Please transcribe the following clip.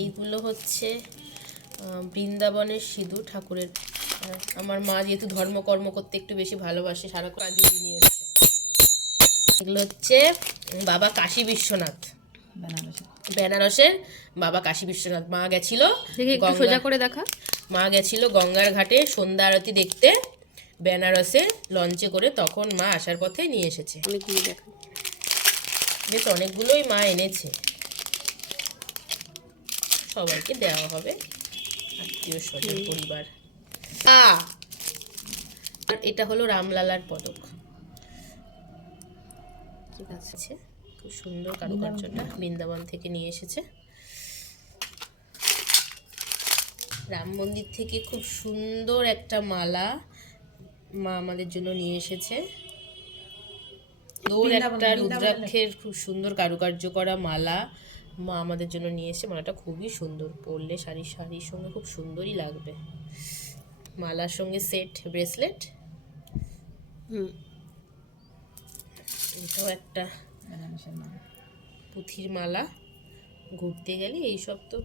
এইগুলো হচ্ছে বৃন্দাবনের সিঁদুর ঠাকুরের। আমার মা যেহেতু ধর্মকর্ম করতে একটু বেশি ভালোবাসে, সারাক্ষণ কাজুরি নিয়ে এসেছে। এগুলো হচ্ছে বাবা কাশী বিশ্বনাথ, বেনারসের বাবা কাশী বিশ্বনাথ। মা গেছিল, সোজা করে দেখা, মা গেছিল গঙ্গার ঘাটে সন্ধ্যা আরতি দেখতে বেনারসে লঞ্চে করে, তখন মা আসার পথে নিয়ে এসেছে। বেশ অনেকগুলোই মা এনেছে, সবাইকে দেওয়া হবে, আত্মীয় স্বজন পরিবার। আর এটা হলো রামলালার পদক। ঠিক আছে, খুব সুন্দর কারুকার্যটা, বৃন্দাবন থেকে নিয়ে এসেছে। রাম মন্দির থেকে খুব সুন্দর একটা মালা মা আমাদের জন্য নিয়ে এসেছে। একটা রুদ্রাক্ষের খুব সুন্দর কারুকার্য করা মালা মা আমাদের জন্য নিয়ে এসেছে। মালাটা খুবই সুন্দর, পরলে শাড়ির সঙ্গে খুব সুন্দরই লাগবে। মালার সঙ্গে সেট ব্রেসলেট। এটাও একটা পুঁথির মালা। ঘুরতে গেলে এইসব তো